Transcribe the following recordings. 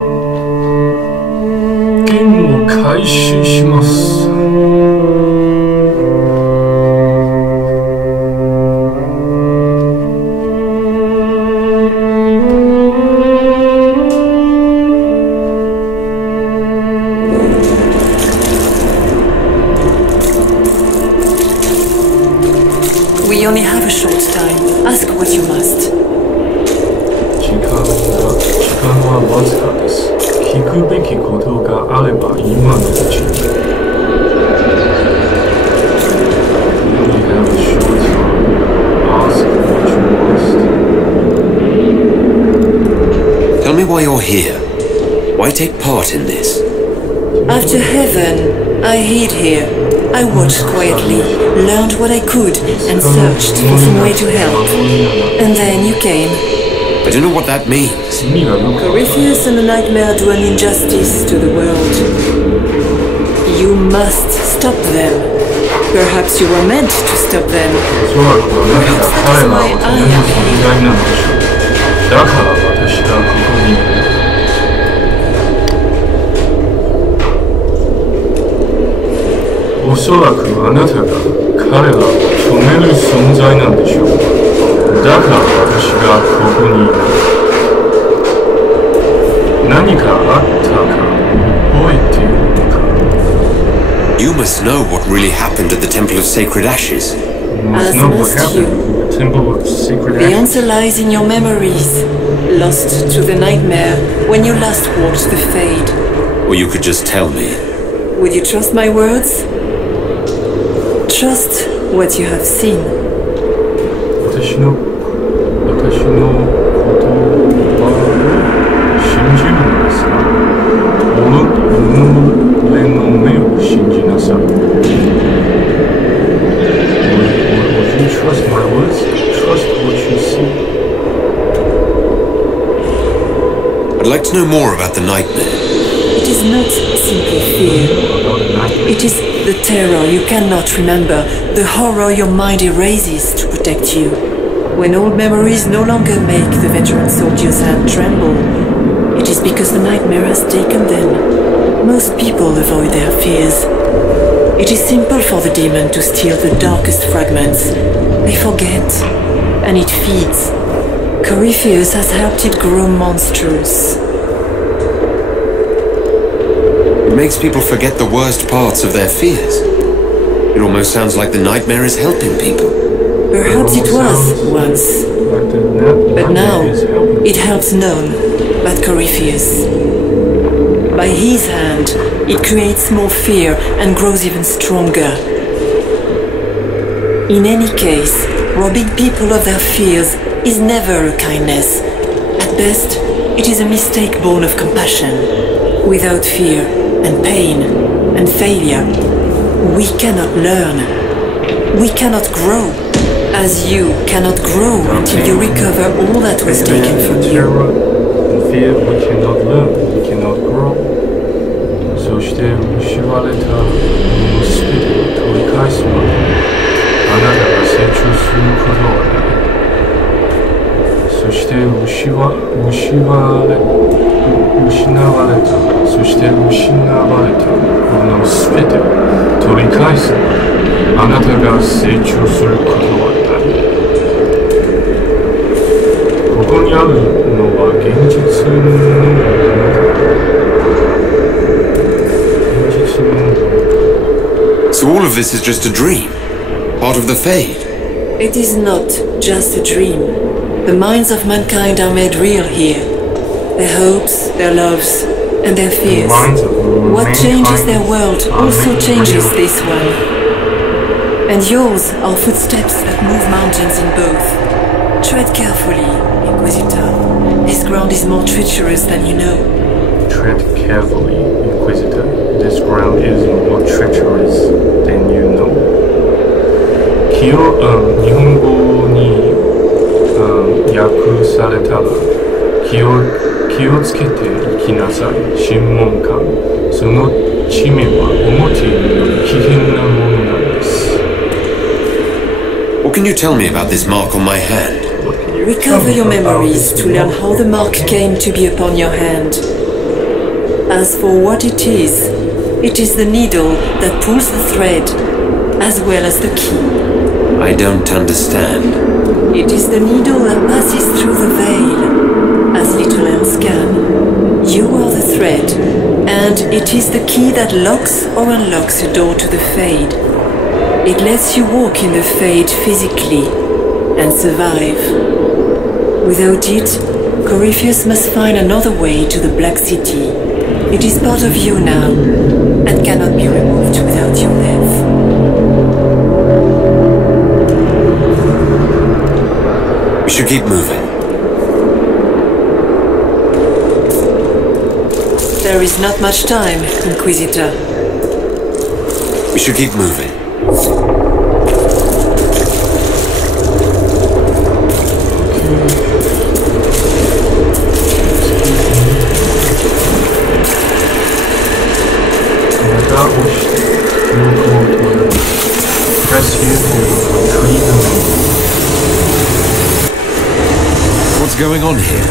ゲームを開始します。We only have a short time. Ask what you must. 時間はわずかです。聞くべきことがあれば今のうちに。We have a short time. Ask what you must. Tell me why you're here. Why take part in this? After heaven, I hid here. I watched quietly, learned what I could, and searched for some way to help. And then you came. I don't know what that means. Corypheus and the nightmare do an injustice to the world. You must stop them. Perhaps you were meant to stop them. Perhaps that is why I am here. だから私がここにいる。おそらくあなたが彼らを止める存在なんでしょう。だから私がここにいる。何かあったか覚えているのか。You must know what really happened at the Temple of Sacred Ashes. As must you. The answer lies in your memories, lost to the nightmare when you last walked the fade. Or you could just tell me. Would you trust my words? Trust what you have seen. 私のことは信じるのですか？己の目を信じなさい。Would you trust my words? Trust what you see. I'd like to know more about the nightmare. It is not simply fear. It is the terror you cannot remember, the horror your mind erases to protect you. When old memories no longer make the veteran soldier's hand tremble, it is because the nightmare has taken them. Most people avoid their fears. It is simple for the demon to steal the darkest fragments. They forget, and it feeds. Corypheus has helped it grow monstrous. It makes people forget the worst parts of their fears. It almost sounds like the nightmare is helping people. Perhaps it was once, but now it helps none but Corypheus. By his hand, it creates more fear and grows even stronger. In any case, robbing people of their fears is never a kindness. At best, it is a mistake born of compassion. Without fear and pain and failure, we cannot learn. We cannot grow. As you cannot grow until you recover all that was taken from you. And fear, we cannot learn, we cannot grow. そして失われたものすべてを取り返すまであなたが成長することはない。そして失われた、そして失われたものすべてを取り返すまであなたが成長することはない。ここにあるのは現実のものではなく、現実のもの。So all of this is just a dream, part of the fade. It is not just a dream. The minds of mankind are made real here. Their hopes, their loves, and their fears. What changes their world also changes this one. And yours are footsteps that move mountains in both. Tread carefully, Inquisitor. This ground is more treacherous than you know. Tread carefully, Inquisitor. This ground is more treacherous than you know. 日本語に訳されたら気をつけて生きなさい。審問官。その地面は思っているより危険なものなんです。What can you tell me about this mark on my hand? Recover your memories to learn how the mark came to be upon your hand. As for what it is the needle that pulls the thread, as well as the key. I don't understand. It is the needle that passes through the veil, as little else can. You are the thread, and it is the key that locks or unlocks the door to the Fade. It lets you walk in the Fade physically and survive. Without it, Corypheus must find another way to the Black City. It is part of you now, and cannot be removed without your death. We should keep moving. There is not much time, Inquisitor. We should keep moving. What's going on here?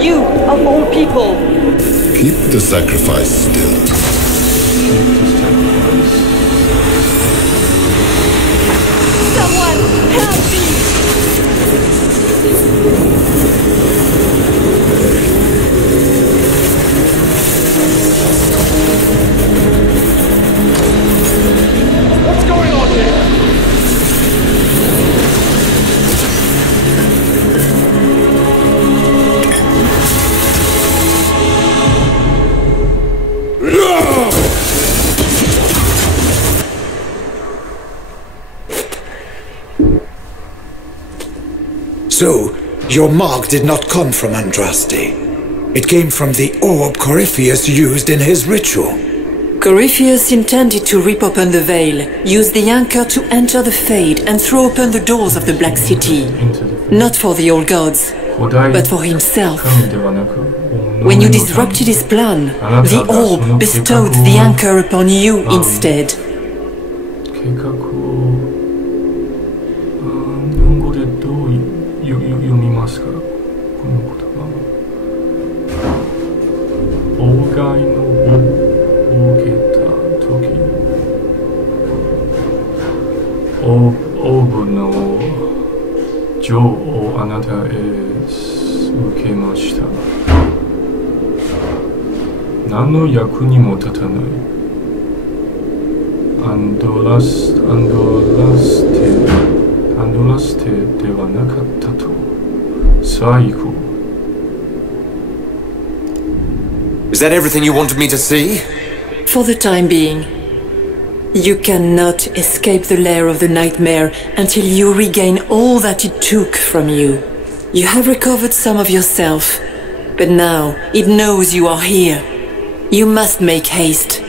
You, of all people! Keep the sacrifice still. Someone help me! What's going on here? So, your mark did not come from Andraste. It came from the orb Corypheus used in his ritual. Corypheus intended to rip open the veil, use the anchor to enter the Fade and throw open the doors of the Black City. Not for the old gods, but for himself. When you disrupted his plan, the orb bestowed the anchor upon you instead. Is that everything you wanted me to see? For the time being. You cannot escape the lair of the nightmare until you regain all that it took from you. You have recovered some of yourself, but now it knows you are here. You must make haste.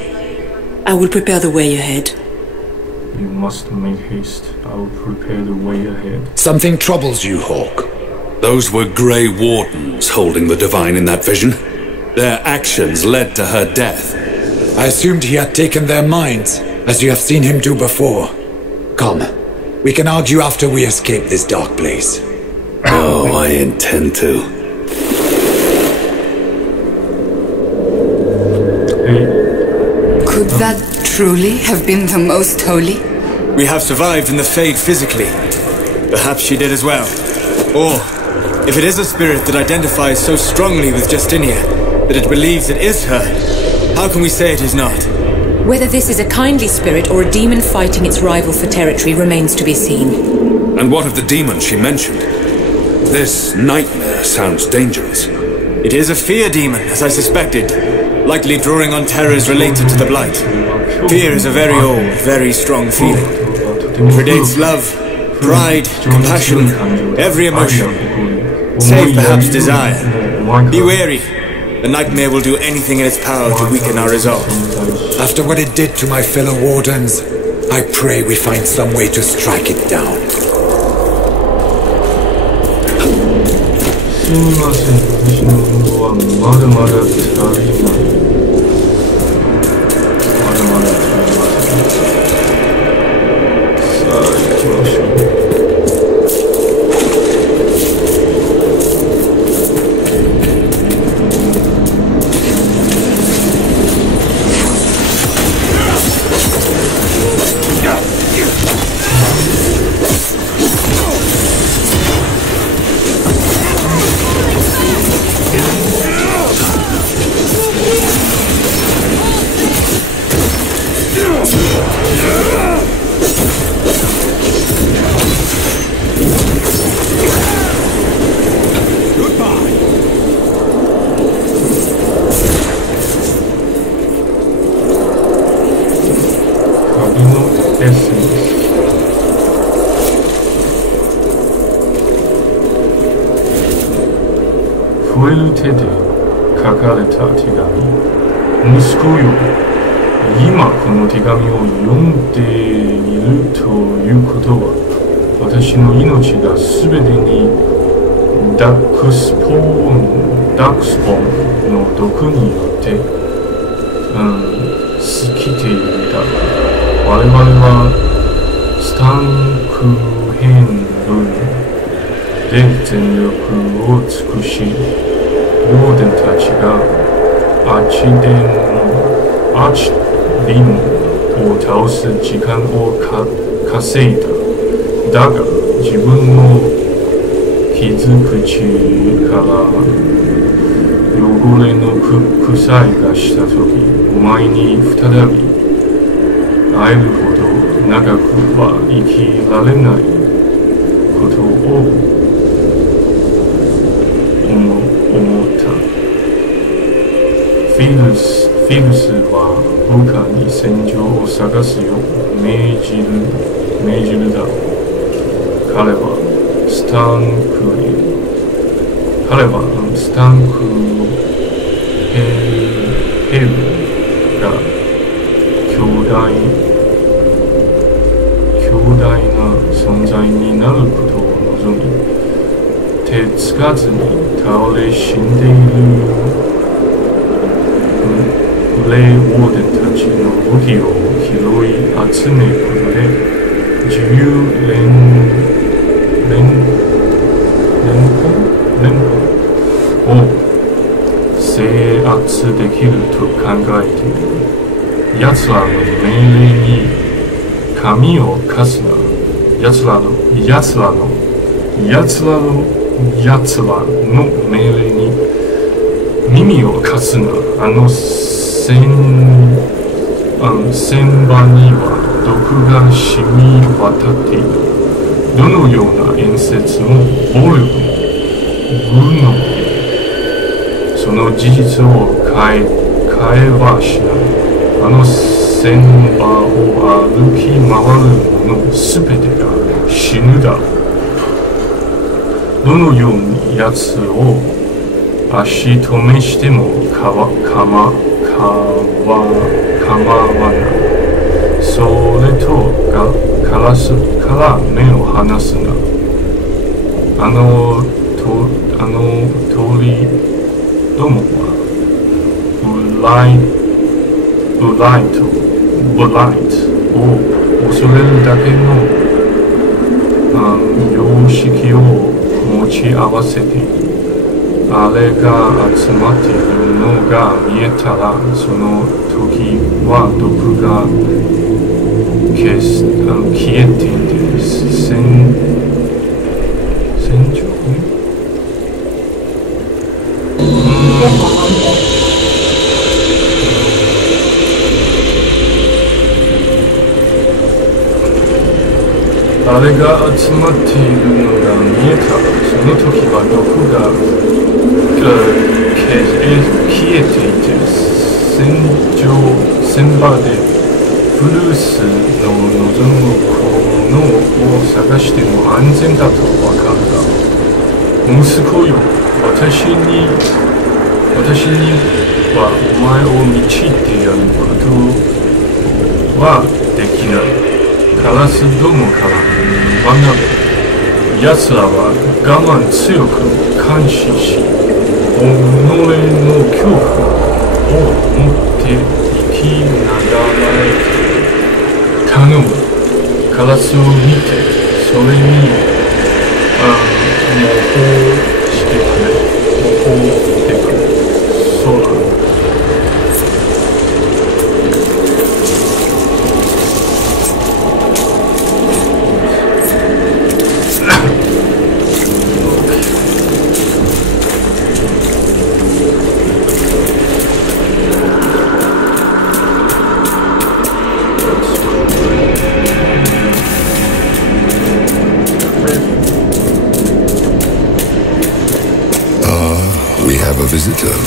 I will prepare the way ahead. You must make haste. I will prepare the way ahead. Something troubles you, Hawk. Those were Grey Wardens holding the Divine in that vision. Their actions led to her death. I assumed he had taken their minds, as you have seen him do before. Come, we can argue after we escape this dark place. Oh, I intend to. Could that truly have been the Most Holy? We have survived in the Fade physically. Perhaps she did as well. Or, if it is a spirit that identifies so strongly with Justinia, that it believes it is her, how can we say it is not? Whether this is a kindly spirit or a demon fighting its rival for territory remains to be seen. And what of the demon she mentioned? This nightmare sounds dangerous. It is a fear demon, as I suspected, likely drawing on terrors related to the Blight. Fear is a very old, very strong feeling. It predates love, pride, compassion, every emotion, save perhaps desire. Be wary. The nightmare will do anything in its power to weaken our resolve. After what it did to my fellow wardens, I pray we find some way to strike it down. すみません、私の運動はまだまだ足りない。まだまだ足りません。さあ、行きましょう。増える手で書かれた手紙。息子よ、今この手紙を読んでいるということは、私の命がすべてにダックスポーンの毒によって、尽きているだろう。我々はスタンクヘンルで全力を尽くし、ウォーデンたちがアーチリムを倒す時間を稼いだ。だが自分の傷口から汚れの臭いがしたとき、お前に再び会えるほど長くは生きられないことを思った。フィルスは部下に戦場を探すよう命じるだろう。彼はスタンクヘルが強大な存在になることを望み、手つかずに倒れ死んでいるグレイウォーデンたちの武器を拾い集めることで自由連邦を制圧できると考えている。奴らの命令に髪を貸すな。奴らの命令に耳を貸すな。船場には毒が染み渡っている。どのような演説も暴力も愚ので、その事実を変えはしない。船場を歩き回る者すべてが死ぬだろう。どのように奴を足止めしても構わない。それとカラスから目を離すな。鳥どもはブライトを恐れるだけの様式を持ち合わせている。あれが集まっているのが見えたら、その時は毒が消えていて、戦場あれが集まっているのが見えたら、その時は毒が消えていて、船場でブルースの望むものを探しても安全だとわかるが、息子よ、私私にはお前を導いてやることはできない。カラスどもから学べ。奴らは我慢強く監視し、己の恐怖を持って生きながらえている。頼む。カラスを見て、それに模倣してくれ。模倣してくれ。そうだ。Visitor.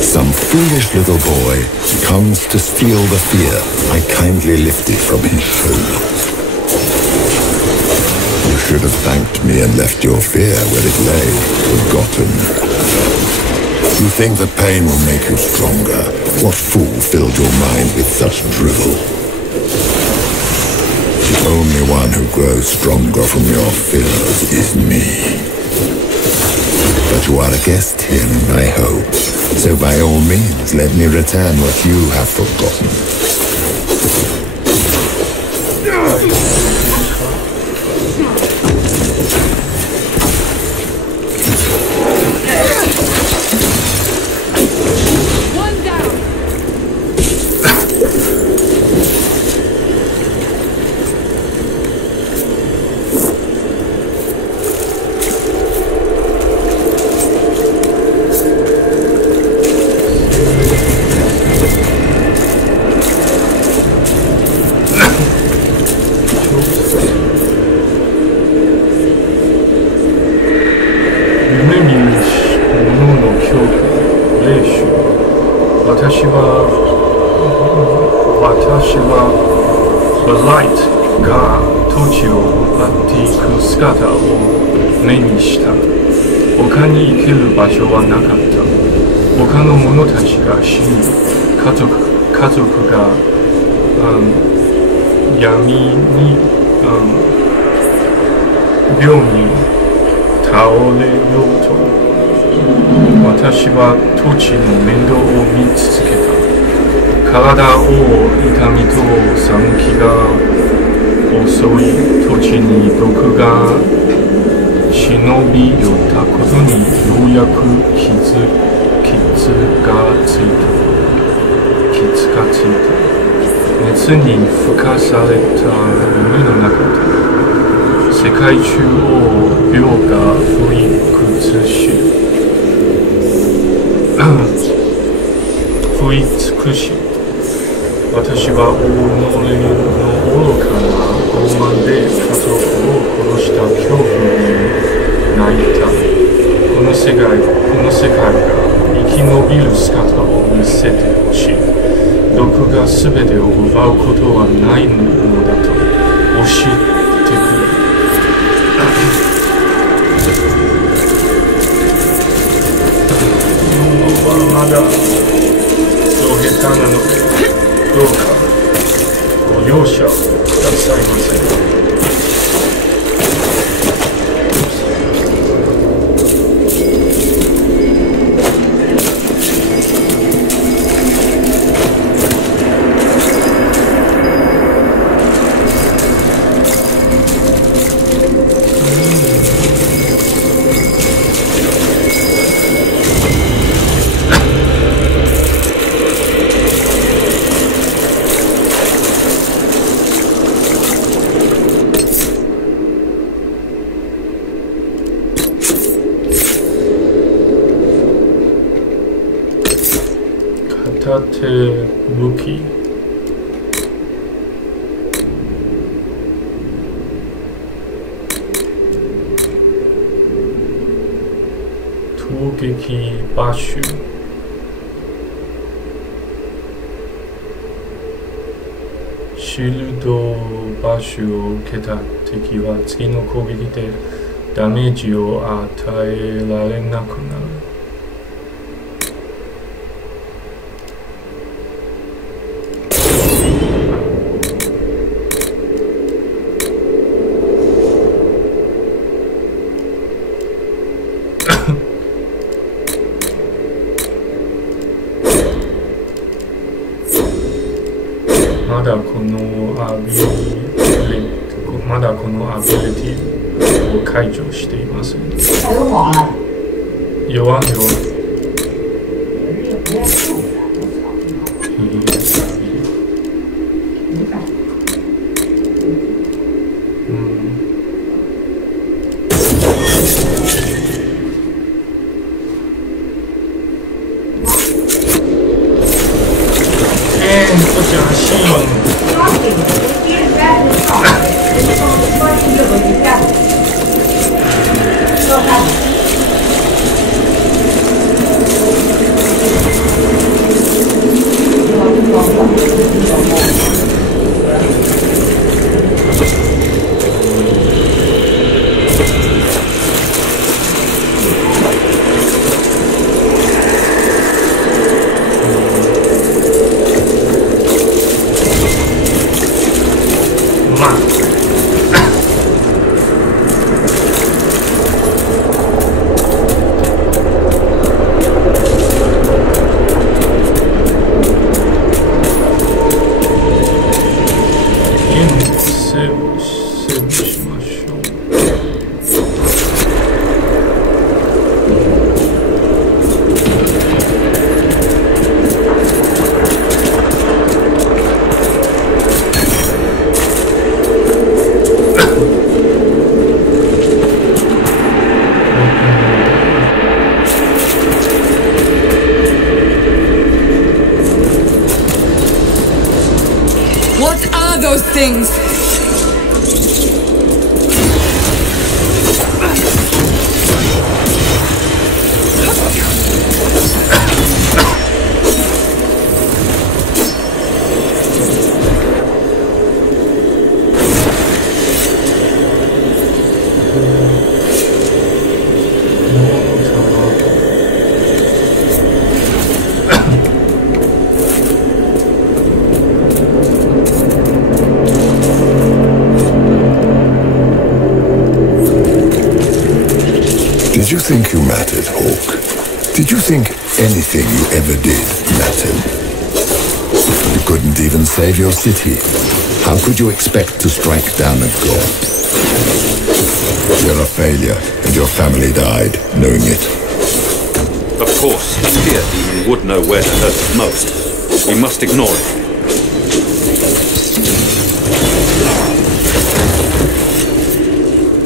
Some foolish little boy comes to steal the fear I kindly lifted from his soul. You should have thanked me and left your fear where it lay, forgotten. You think that pain will make you stronger? What fool filled your mind with such drivel? The only one who grows stronger from your fears is me. But you are a guest here in my home, so by all means let me return what you have forgotten. One down. 私はライトが土地を奪っていく姿を目にした。他に行ける場所はなかった。他の者たちが死に、家族が、闇に、病に倒れようと、私は土地の面倒を見続けた。体を痛みと寒気が襲い、土地に毒が忍び寄ったことにようやく気がついた。熱に吹かされた海の中で世界中を病が降り尽くし、私は己の愚かな傲慢で家族を殺した恐怖に泣いた。この世界が生き延びる姿を見せてほしい。毒が全てを奪うことはないのだと教えてくれ。まだそう下手なのでどうかご容赦くださいませ。片手武器、投撃バッシュ、シールドバッシュを受けた敵は次の攻撃でダメージを与えられなくなる。まだこのアビリティを解除していません。弱いよ。Things. Did you think you mattered, Hawk? Did you think anything you ever did mattered? You couldn't even save your city. How could you expect to strike down a god? You're a failure, and your family died knowing it. Of course, Fear Demon would know where to hurt us most. We must ignore it.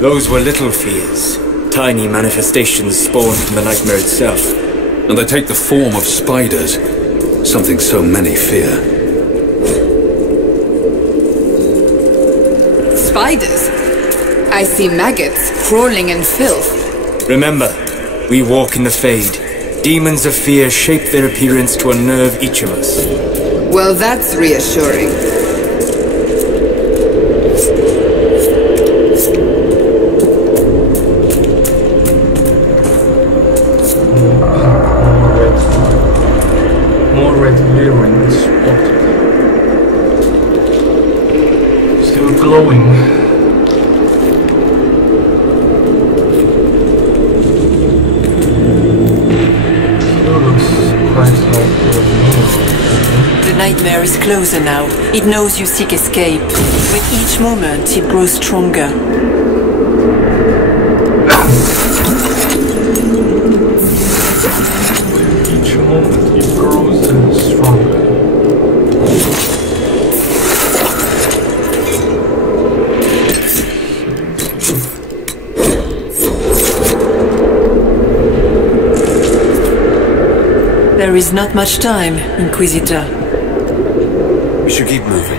Those were little fears. Tiny manifestations spawned from the nightmare itself. And they take the form of spiders. Something so many fear. Spiders? I see maggots crawling in filth. Remember, we walk in the Fade. Demons of fear shape their appearance to unnerve each of us. Well, that's reassuring. Glowing. The nightmare is closer now. It knows you seek escape. With each moment, it grows stronger. Each moment, it grows stronger. There is not much time, Inquisitor. We should keep moving.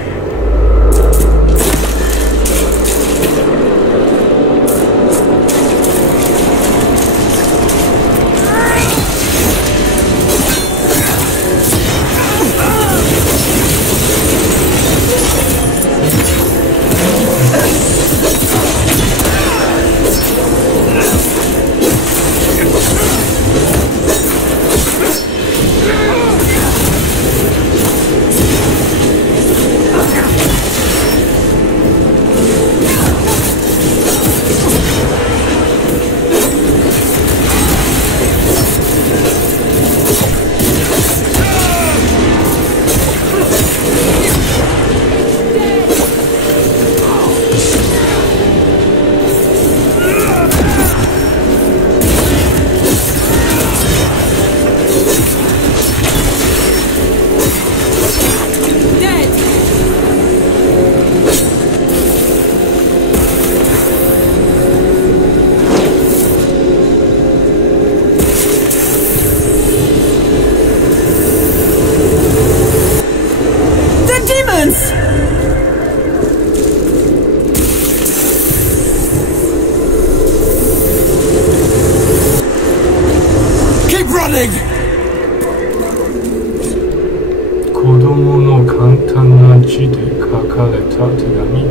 供の簡単な字で書かれた手紙。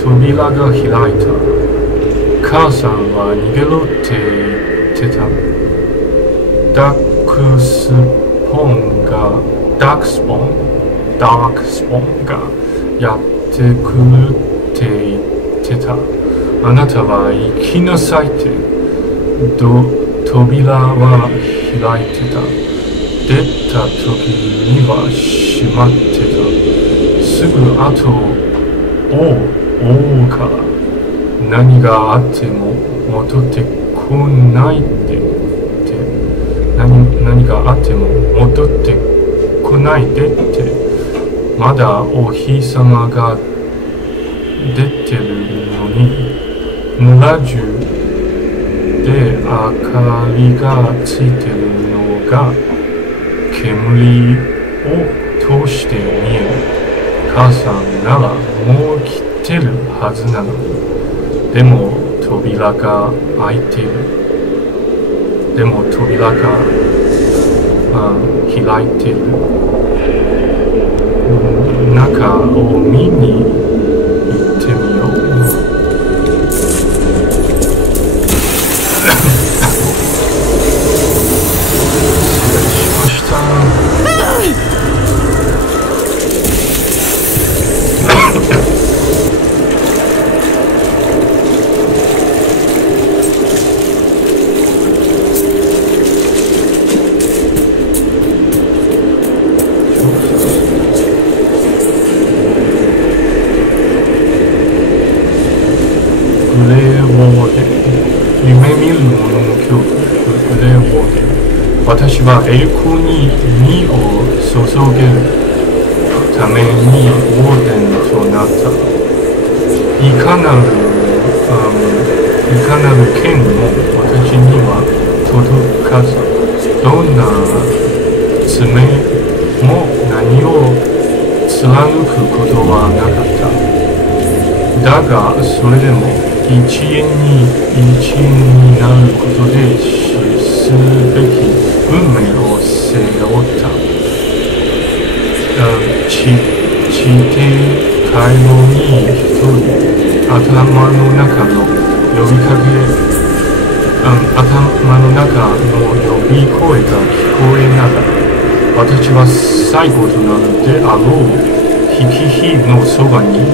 扉が開いた。母さんは逃げろって言ってた。ダークスポンがやってくるって言ってた。あなたは行きなさいって。扉は開いてた。出た時には閉まってた。すぐ後を追うから。何があっても戻ってこないでって。何があっても戻ってこないでって。まだお日様が出てるのに、村中で明かりがついてるのが煙を通して見える。母さんならもう来てるはずなの。でも扉が開いてる。でも扉が開いてる。中を見に行ってみよう。夢見るものの恐怖、グレーウォーデン。私は栄光に身を注げるためにウォーデンとなった。いかなる剣も私には届かず、どんな爪も何を貫くことはなかった。だがそれでも一円になることで死すべき運命を背負った。地底回廊に一人、頭の中の呼び声が聞こえながら、私は最後となるであろう引き火のそばに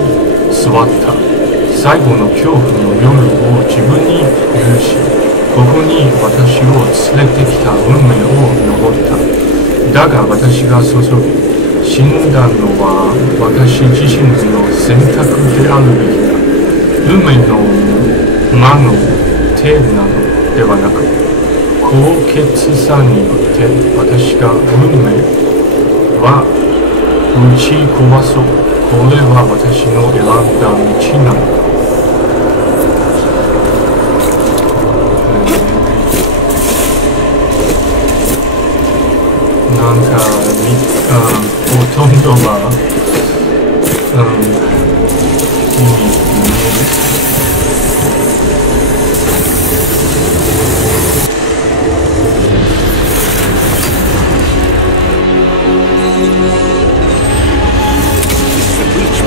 座った。最後の恐怖の夜を自分に許し、ここに私を連れてきた運命を登った。だが私が注ぎ、死んだのは私自身の選択であるべきだ。運命の魔の手なのではなく、高潔さによって私が運命は打ち壊そう。これは私の選んだ道なのだ。なんかほとんどは意味不明。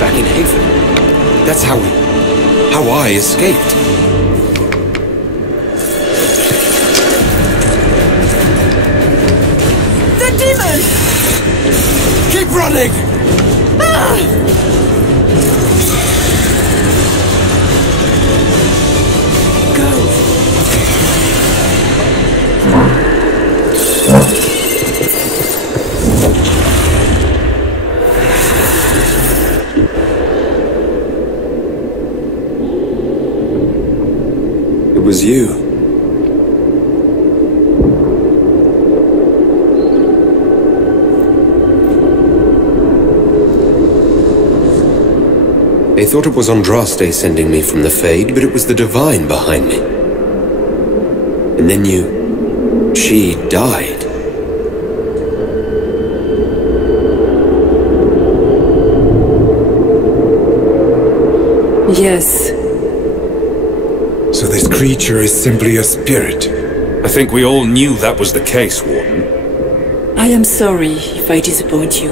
Back in Haven. That's how I escaped. The demon! Keep running! It was you. They thought it was Andraste sending me from the Fade, but it was the Divine behind me. And then she died. Yes. So this creature is simply a spirit? I think we all knew that was the case, Warden. I am sorry if I disappoint you.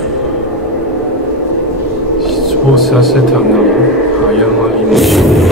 失望させたなら謝りましょう。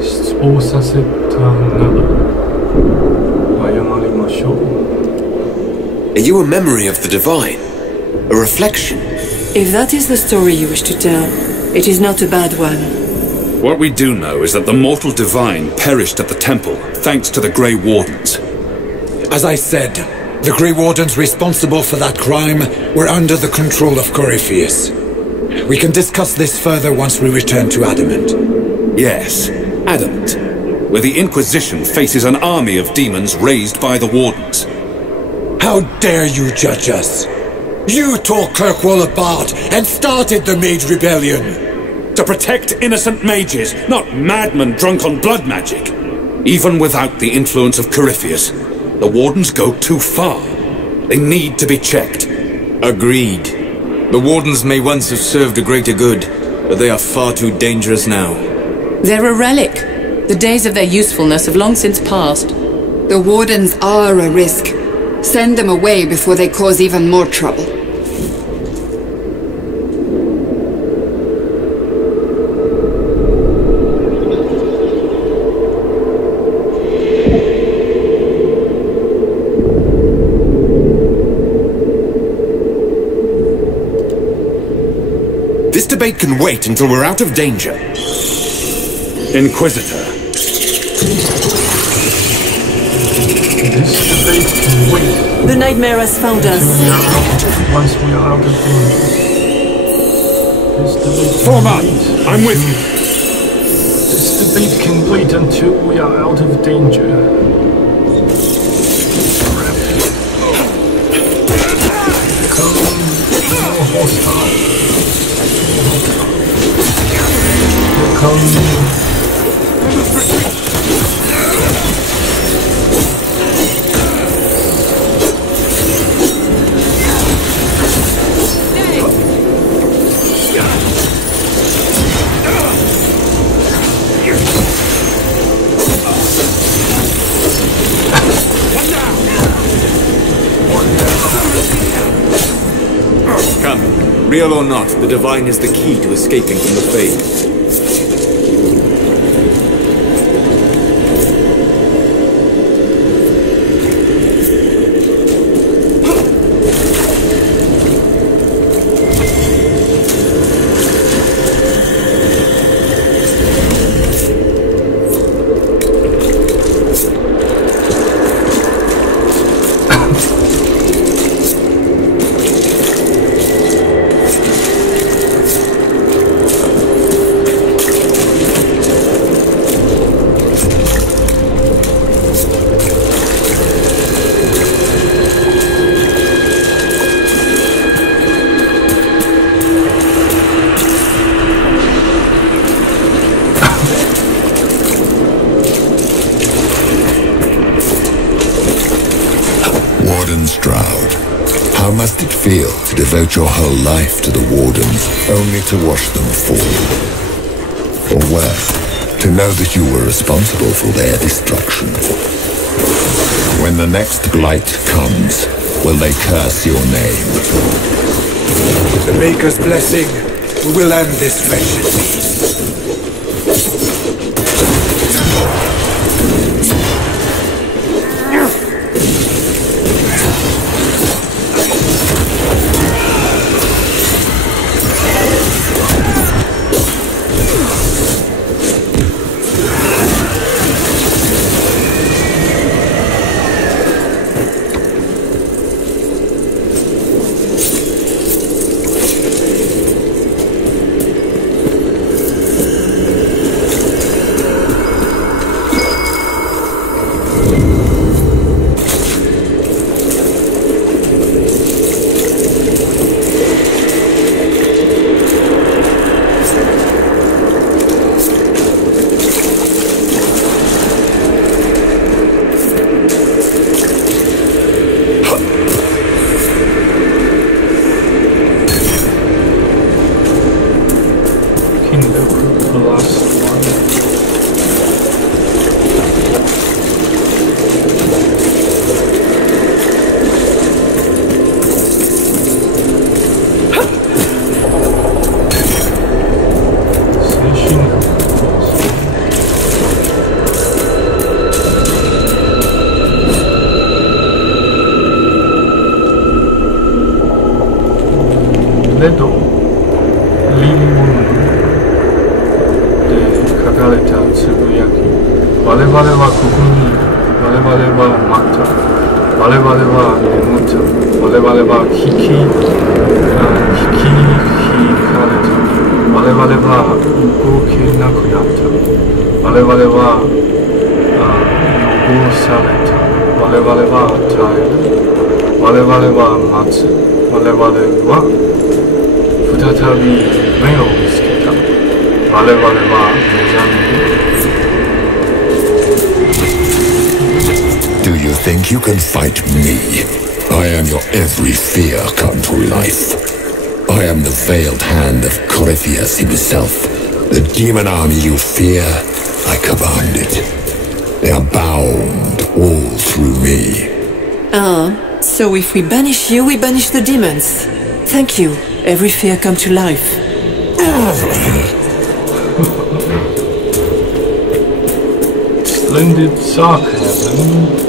失望させたなら謝りましょう。 Are you a memory of the divine? A reflection? If that is the story you wish to tell, it is not a bad one. What we do know is that the mortal divine perished at the temple, thanks to the Grey Wardens. As I said, the Grey Wardens responsible for that crime were under the control of Corypheus. We can discuss this further once we return to Adamant. Yes, Adamant, where the Inquisition faces an army of demons raised by the Wardens. How dare you judge us? You tore Kirkwall apart and started the Mage Rebellion! To protect innocent mages, not madmen drunk on blood magic. Even without the influence of Corypheus, the Wardens go too far. They need to be checked. Agreed. The Wardens may once have served a greater good, but they are far too dangerous now. They're a relic. The days of their usefulness have long since passed. The Wardens are a risk. Send them away before they cause even more trouble. This debate can wait until we're out of danger. Inquisitor. This debate can wait. The nightmare has found us. Once we are out of danger. This debate Form can up! wait. I'm with you. This debate can wait until we are out of danger. Come, real or not, the Divine is the key to escaping from the Fade. How must it feel to devote your whole life to the Wardens, only to watch them fall? Or worse, to know that you were responsible for their destruction? When the next blight comes, will they curse your name? With the Maker's blessing, we will end this wretched beast. レド・リーモンで書かれたつぶやき。我々はここに、我々は待った、我々は眠った、我々は引きかれた、我々は動けなくなった、我々は汚された、我々は耐える、我々は待つ、我々は再び目を見つけた。我々は目覚める。Do you think you can fight me? I am your every fear come to life. I am the veiled hand of Corypheus himself. The demon army you fear, I command it. They are bound all through me. So if we banish you, we banish the demons. Thank you. Every fear come to life. Splendid sarcasm.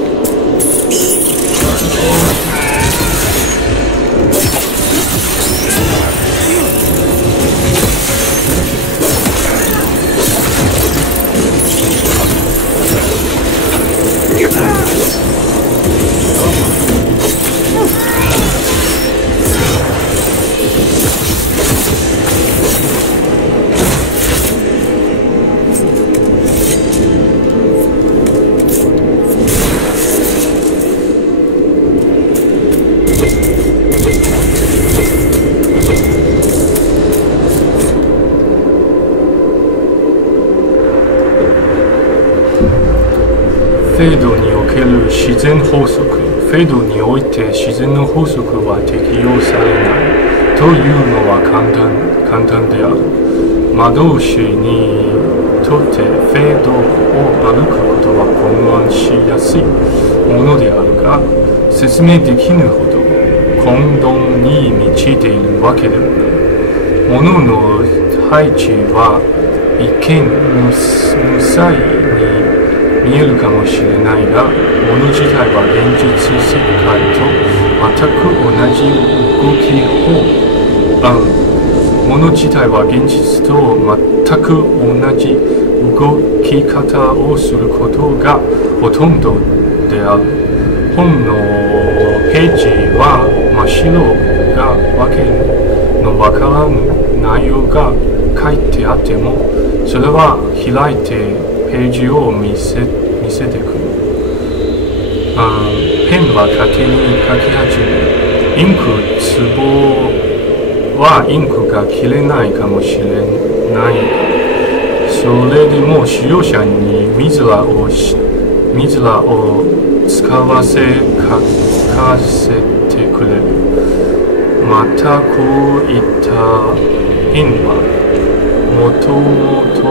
フェードにおける自然法則。フェードにおいて自然の法則は適用されないというのは簡単である。魔導士にとってフェードを歩くことは混乱しやすいものであるが、説明できぬほど混沌に満ちているわけでもない。物の配置は一見無彩に見えるかもしれないが、物自体は現実世界と全く同じ動きを、物自体は現実と全く同じ動き方をすることがほとんどである。本のページは真っ白がわけのわからぬ内容が書いてあっても、それは開いてページを見せてくる。ペンは勝手に書き始め、インク壺はインクが切れないかもしれない。それでも使用者に水らを使わせ書かせてくれる。またこういったペンはもともと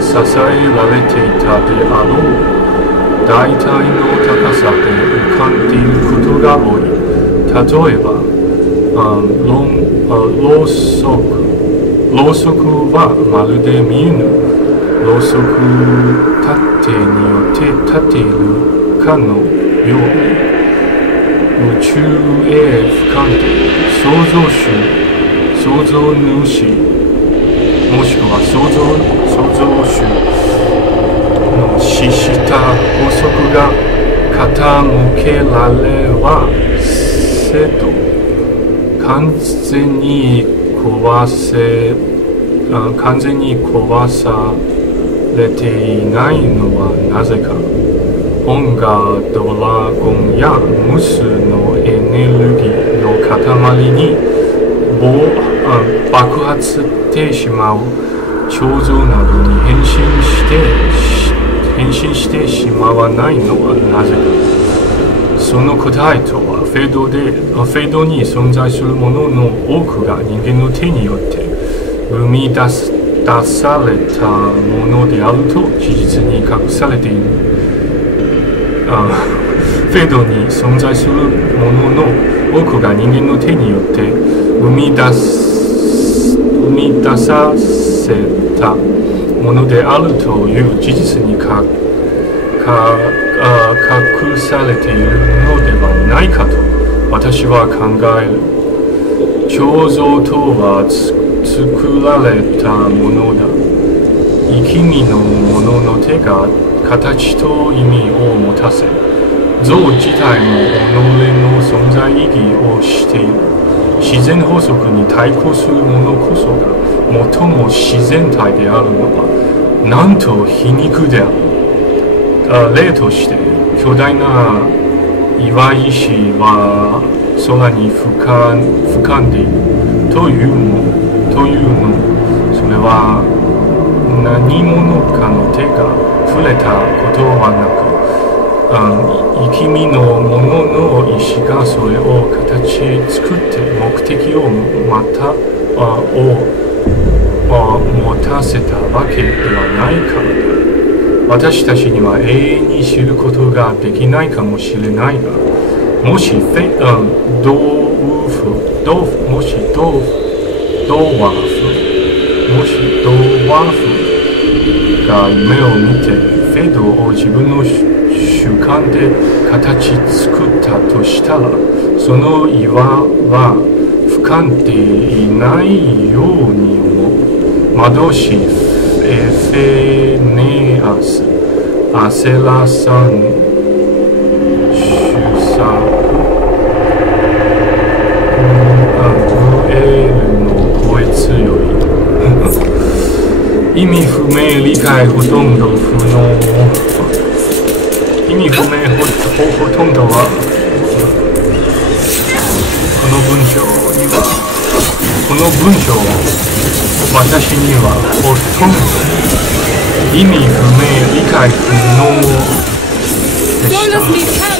支えられていたであろう大体の高さで浮かんでいることが多い。例えば、ろうそくはまるで見えぬ。ろうそく縦によって立っているかのように宇宙へ俯瞰で創造主もしくは創造主の指した法則が傾けられはせと完全に壊されていないのはなぜか。本がドラゴンやムスのエネルギーの塊に爆発してしまう彫像などに変身してしまわないのはなぜか。その答えとはフェードに存在するものの多くが人間の手によって生み出されたものであると事実に隠されている。フェードに存在するものの多くが人間の手によって生み出させたものであるという事実に隠されているのではないかと私は考える。彫像とは作られたものだ。生き身のものの手が形と意味を持たせ、像自体も己の存在意義をしている。自然法則に対抗するものこそが最も自然体であるのはなんと皮肉である。例として巨大な岩石は空に浮かんでいるというの。それは何者かの手が触れたことはなく、生き身のものの意志がそれを形作って目的を持たせたわけではないからだ。私たちには永遠に知ることができないかもしれないが、もしドワーフが夢を見てフェードを自分の主観で形作ったとしたら、その岩は俯瞰でいないようにも魔導士フェネアス・アセラさん主作グエルの声強い意味不明、理解ほとんど不能。意味不明ほとんどはこの文章私にはほとんど意味不明、理解不能でした。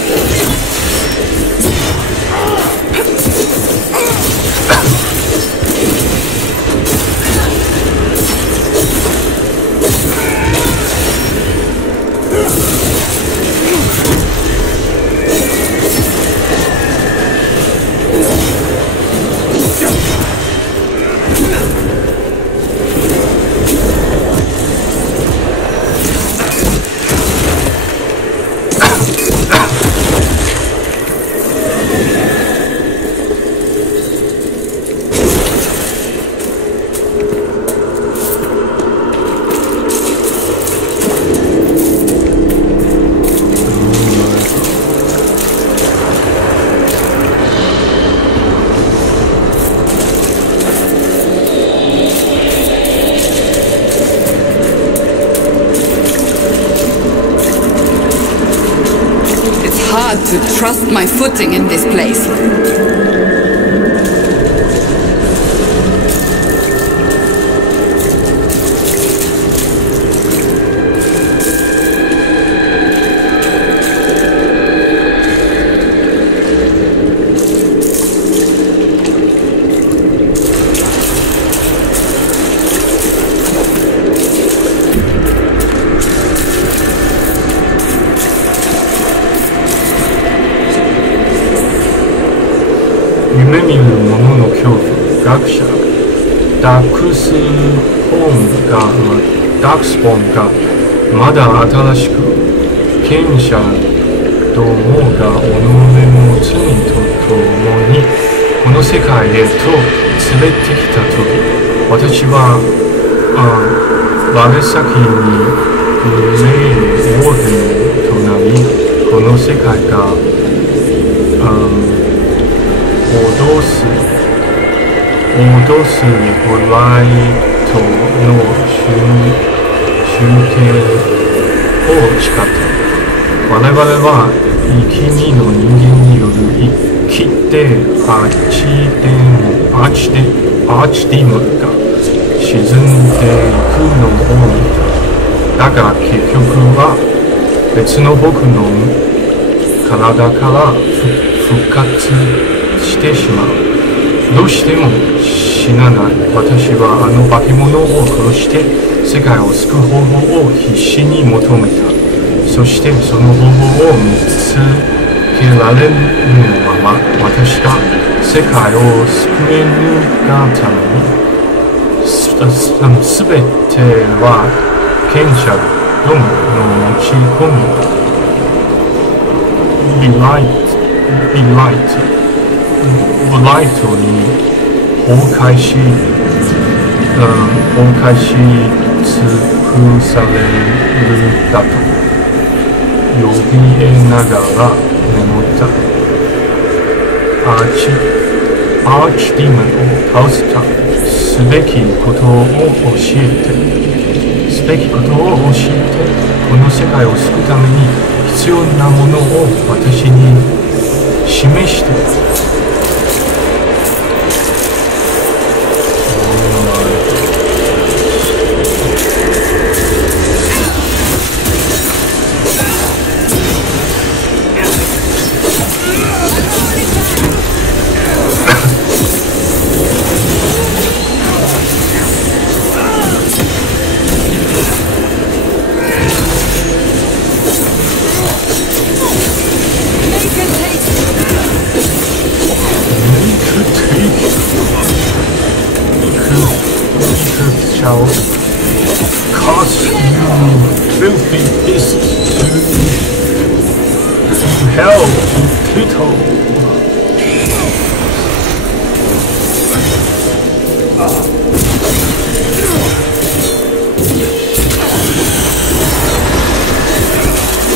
To trust my footing in this place.夢見る者の恐怖、学者ダックスポンがまだ新しく、賢者どもが己の罪とともにこの世界へと連れてきたとき、私は我先に夢オーデンとなり、この世界が脅すホライトの集計を誓った。我々は生き身の人間による生きてアーチディムが沈んでいくのを見た。だが結局は別の僕の体から復活してしまう。どうしても死なない。私はあの化け物を殺して世界を救う方法を必死に求めた。そしてその方法を見つけられぬまま、私が世界を救えぬがためにすべては賢者どもの持ち込みブライトに崩壊し尽くされるだと呼びえながら眠った。アーチディモンを倒すためすべきことを教えて、この世界を救うために必要なものを私に示して。Cause you filthy beasts to hell, to Pt2.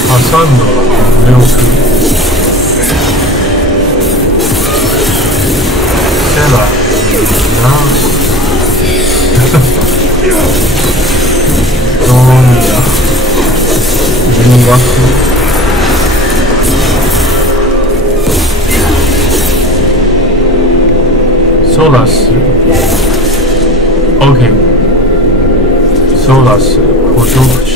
挟んだら無力。セラな。どうや留学ソラス OK ソラス孤独死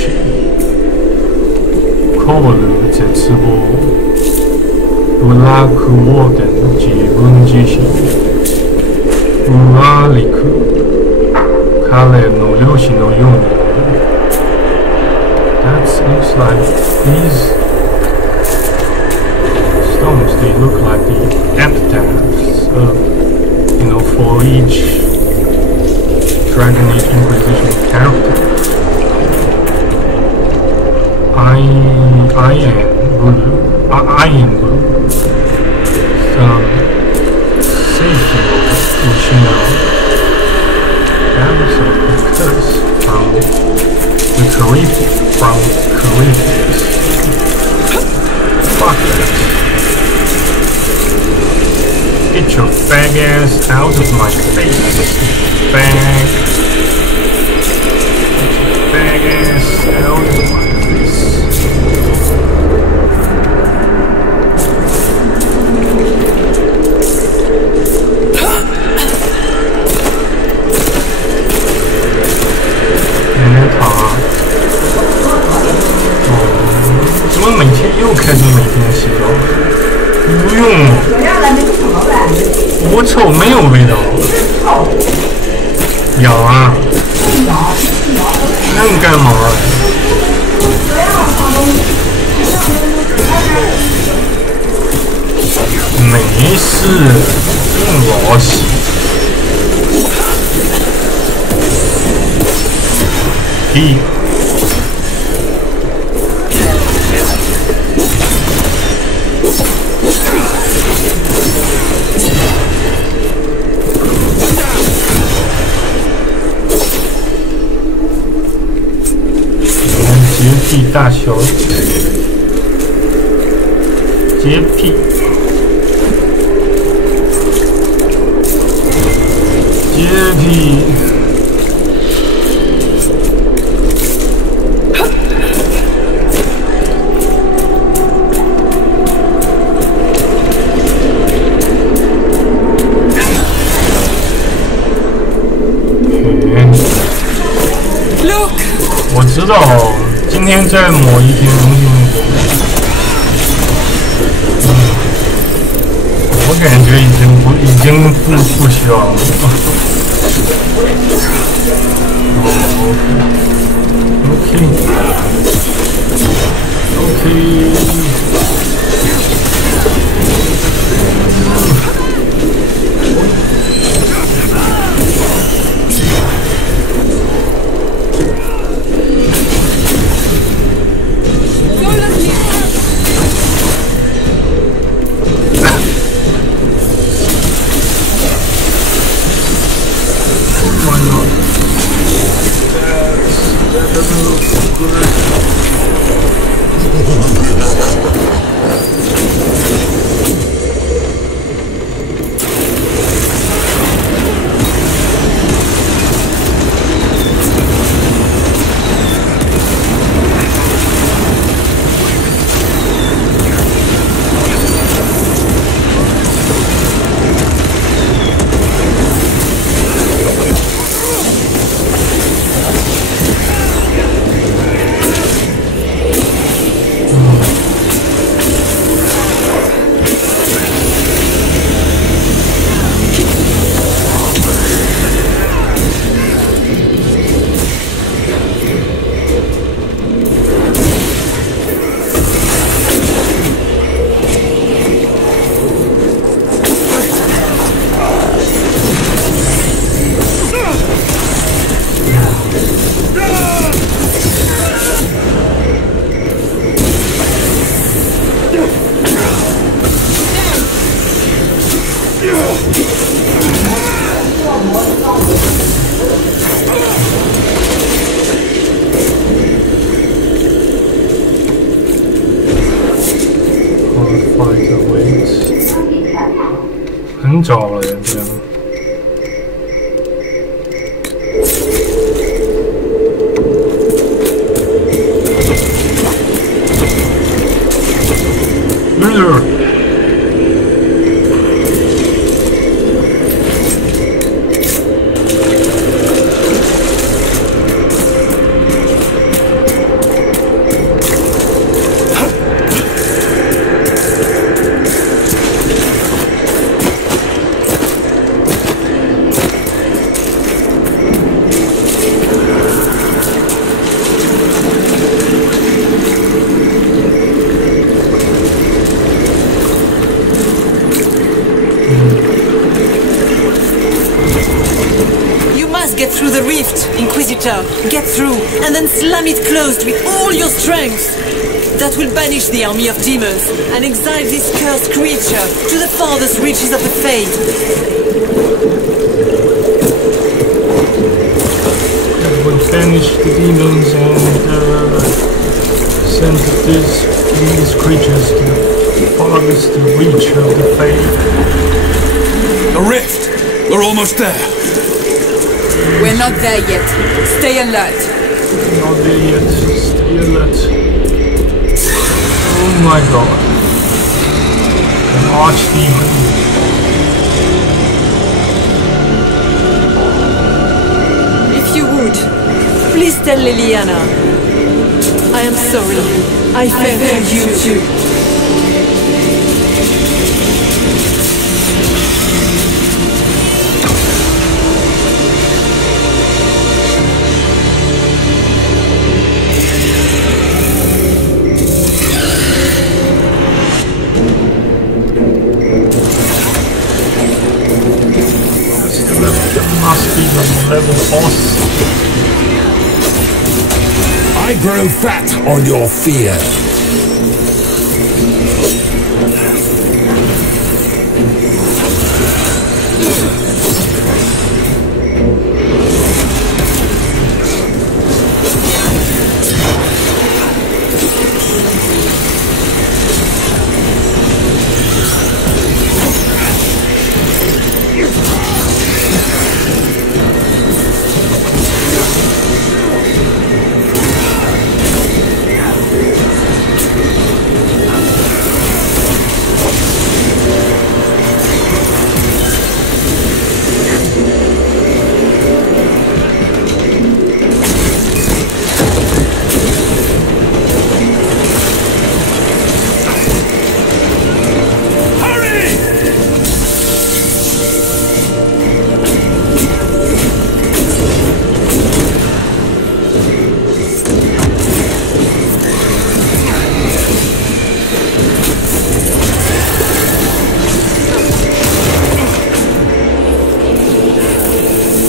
コール絶望ブラックウォーデン自分自身ウラリク彼の両親のように。That looks like these stones, they look like the epitaphs of, for each DragonAgeInquisition character. I am blue. Some safety will失う。That is a curse from Corinthians. Fuck that. Get your fag ass out of my face. Fag. Get your fag ass out of my face. 怎么每天又开始每天洗澡？不用了，我臭没有味道。有啊，那你干嘛？没事，用老洗。屁。洁癖大小洁癖洁癖我知道今天在某一天东西我感觉已经不需要了。OK。很早了，这样。Get through the rift, Inquisitor. Get through, and then slam it closed with all your strength. That will banish the army of demons and exile this cursed creature to the farthest reaches of the Fade. It will banish the demons and send these creatures to the farthest reach of the Fade. The rift! We're almost there. We're not there yet. Stay alert. Not there yet. Stay alert. Oh my god. An archdemon. If you would, please tell Liliana. I am sorry. I failed you too. Must be the level boss. I grow fat on your fear.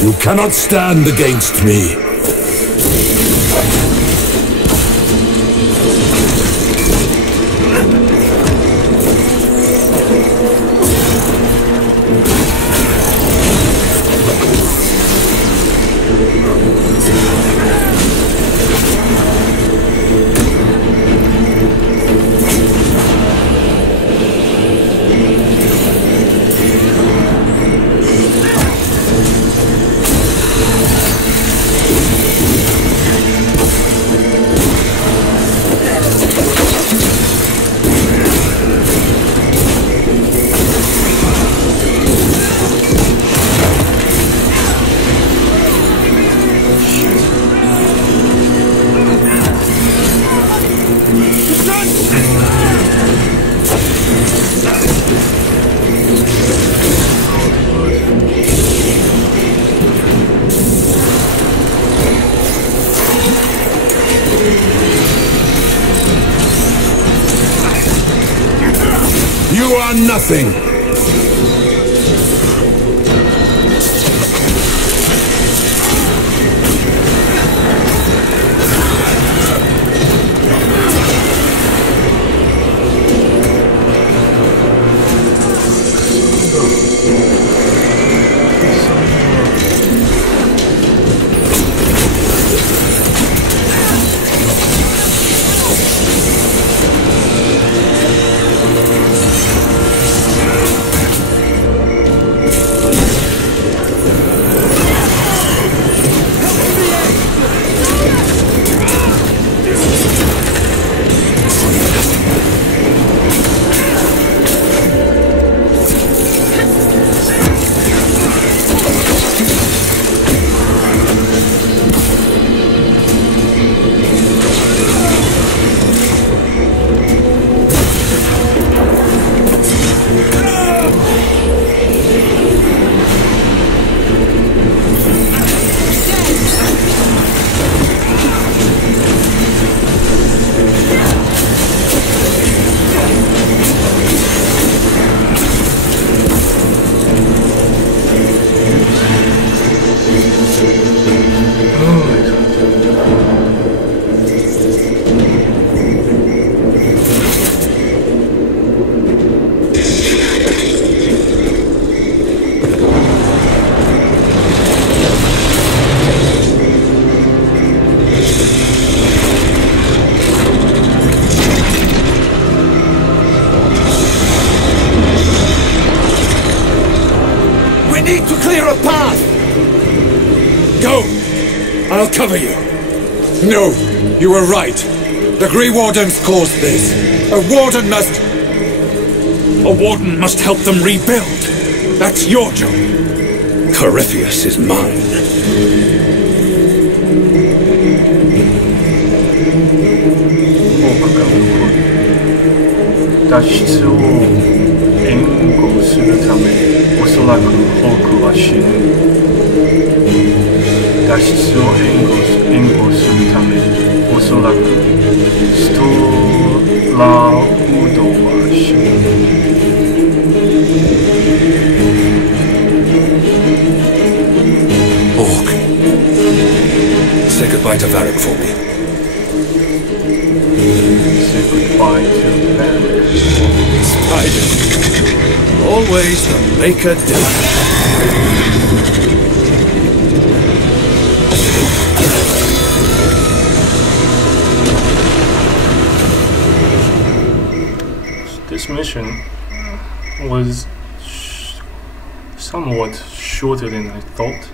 You cannot stand against me. You are nothing! I'll cover you. No, you were right. The Grey Wardens caused this. A warden must... A warden must help them rebuild. That's your job. Corypheus is mine. 脱出を援護するため、おそらくホークは死ぬ。脱出を援護するため、おそらくストラウドは死ぬ。Orc, say goodbye to Varric for me. Say goodbye to Varric. Spider, always the maker delight. This mission was somewhat shorter than I thought.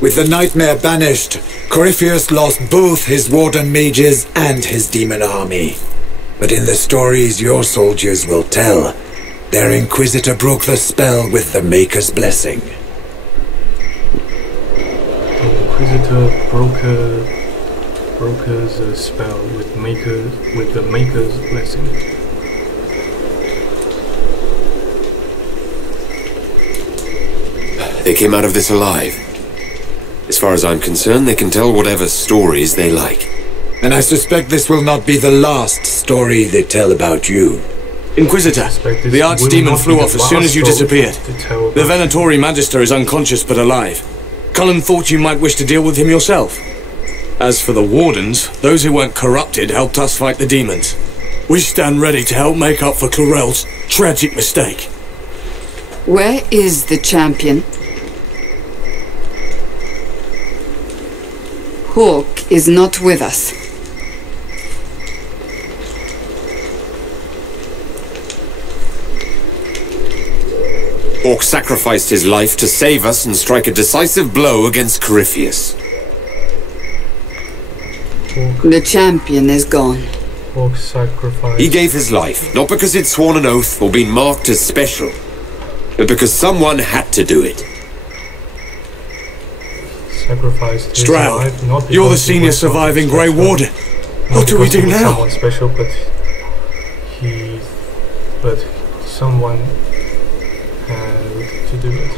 With the nightmare banished, Corypheus lost both his warden mages and his demon army. But in the stories your soldiers will tell, their Inquisitor broke the spell with the Maker's blessing. The Inquisitor broke the spell with the Maker's blessing. They came out of this alive. As far as I'm concerned, they can tell whatever stories they like. And I suspect this will not be the last story they tell about you. Inquisitor, the Archdemon flew off as soon as you disappeared. The Venatori Magister is unconscious but alive. Cullen thought you might wish to deal with him yourself. As for the Wardens, those who weren't corrupted helped us fight the demons. We stand ready to help make up for Clarel's tragic mistake. Where is the champion? Hawk is not with us. Hawk sacrificed his life to save us and strike a decisive blow against Corypheus. The champion is gone. Hawk sacrificed. He gave his life, not because he'd sworn an oath or been marked as special, but because someone had to do it. Sacrificed his Stroud, life, not you're the because he senior was surviving special. Grey Warden. Not What do we because he do was now? Someone special, but someone had to do it.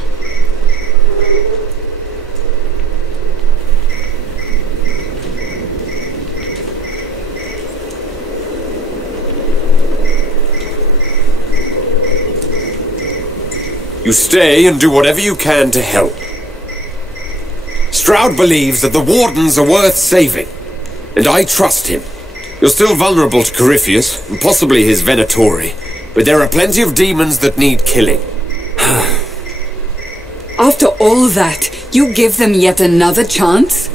You stay and do whatever you can to help. Stroud believes that the Wardens are worth saving, and I trust him. You're still vulnerable to Corypheus, and possibly his Venatori, but there are plenty of demons that need killing. After all that, you give them yet another chance?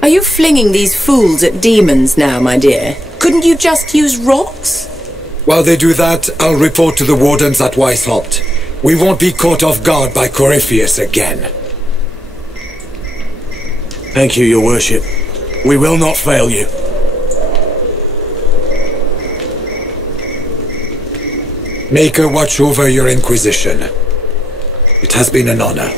Are you flinging these fools at demons now, my dear? Couldn't you just use rocks? While they do that, I'll report to the Wardens at Weishaupt. We won't be caught off guard by Corypheus again. Thank you, your worship. We will not fail you. Maker watch over your Inquisition. It has been an honor.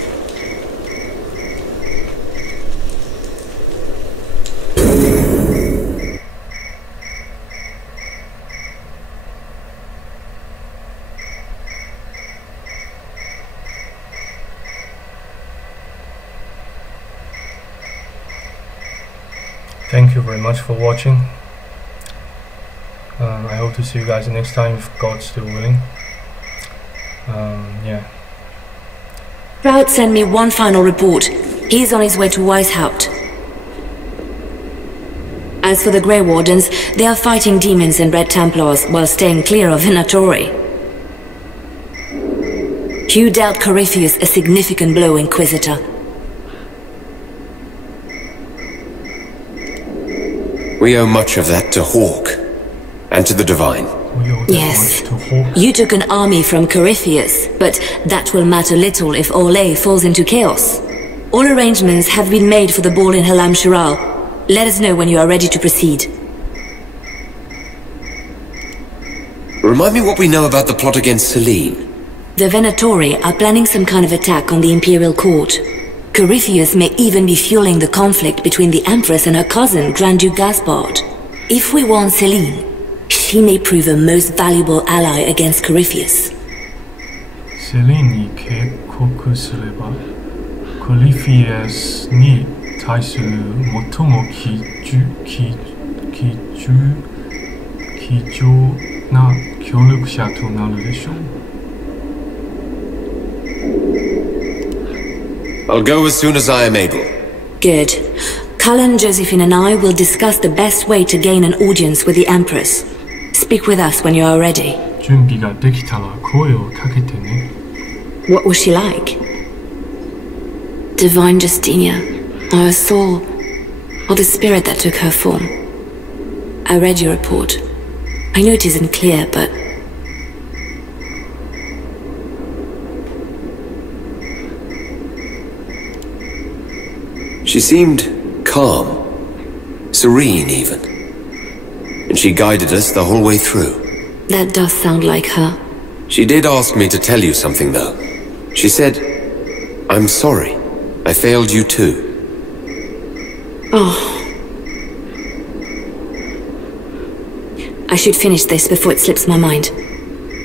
Thank you very much for watching. I hope to see you guys next time if God's still willing. Yeah. Stroud sent me one final report. He's on his way to Weishaupt. As for the Grey Wardens, they are fighting demons and Red Templars while staying clear of Venatori. You dealt Corypheus a significant blow, Inquisitor. We owe much of that to Hawk, and to the Divine. Yes. You took an army from Corypheus, but that will matter little if Orlais falls into chaos. All arrangements have been made for the ball in Halam Shiral. Let us know when you are ready to proceed. Remind me what we know about the plot against Selene. The Venatori are planning some kind of attack on the Imperial Court. Corypheus may even be fueling the conflict between the Empress and her cousin, Grand Duke Gaspard. If we warn Selene, she may prove a most valuable ally against Corypheus. セリンに警告すれば、コリフィエスに対する最も貴重な協力者となるでしょう。I'll go as soon as I am able. Good. Cullen, Josephine and I will discuss the best way to gain an audience with the Empress. Speak with us when you are ready. 準備ができたら声をかけてね。What was she like? Divine Justinia, or her soul, or the spirit that took her form. I read your report. I know it isn't clear, but... She seemed calm, serene even. And she guided us the whole way through. That does sound like her. She did ask me to tell you something, though. She said, "I'm sorry. I failed you too." Oh. I should finish this before it slips my mind.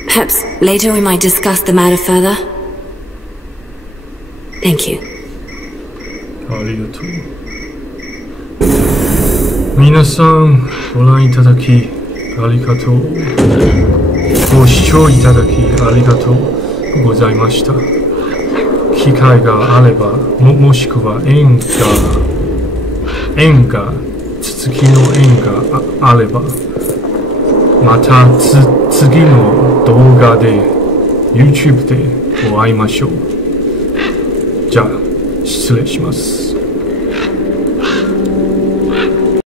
Perhaps later we might discuss the matter further. Thank you. ありがとう。皆さんご覧いただきありがとう。ご視聴いただきありがとうございました。機会があれば、もしくは縁が続きの縁が あれば、また次の動画で YouTube でお会いましょう。じゃあ失礼します。